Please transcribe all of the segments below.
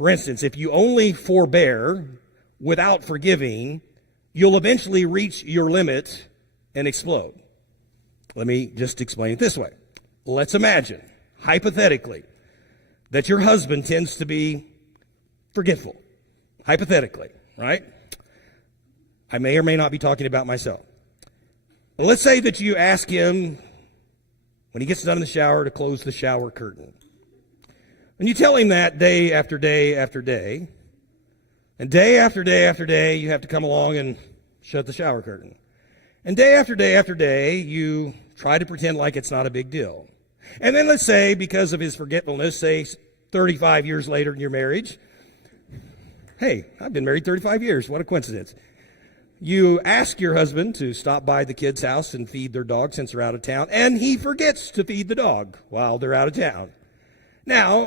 For instance, if you only forbear without forgiving, you'll eventually reach your limit and explode. Let me just explain it this way. Let's imagine, hypothetically, that your husband tends to be forgetful. Hypothetically, right? I may or may not be talking about myself. But let's say that you ask him, when he gets done in the shower, to close the shower curtain. And you tell him that day after day after day, and day after day after day, you have to come along and shut the shower curtain. And day after day after day, you try to pretend like it's not a big deal. And then let's say, because of his forgetfulness, say 35 years later in your marriage, hey, I've been married 35 years. What a coincidence. You ask your husband to stop by the kids' house and feed their dog since they're out of town, and he forgets to feed the dog while they're out of town. Now,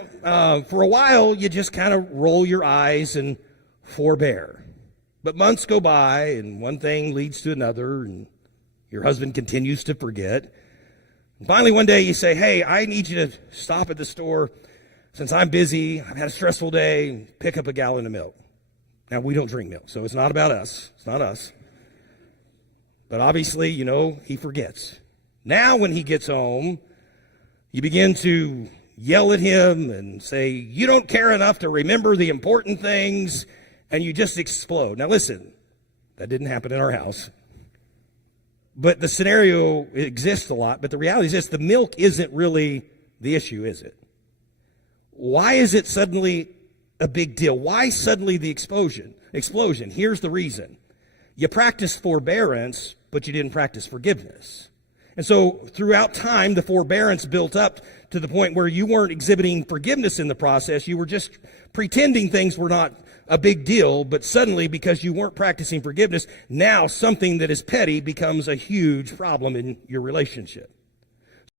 for a while, you just kind of roll your eyes and forbear. But months go by, and one thing leads to another, and your husband continues to forget. And finally, one day you say, hey, I need you to stop at the store since I'm busy, I've had a stressful day, and pick up a gallon of milk. Now, we don't drink milk, so it's not about us. It's not us. But obviously, he forgets. Now, when he gets home, you begin to yell at him and say, you don't care enough to remember the important things, and you just explode. Now, listen, that didn't happen in our house. But the scenario exists a lot, but the reality is this, the milk isn't really the issue, is it? Why is it suddenly a big deal? Why suddenly the explosion? Here's the reason. You practiced forbearance, but you didn't practice forgiveness. And so throughout time, the forbearance built up to the point where you weren't exhibiting forgiveness in the process. You were just pretending things were not a big deal, but suddenly, because you weren't practicing forgiveness, now something that is petty becomes a huge problem in your relationship.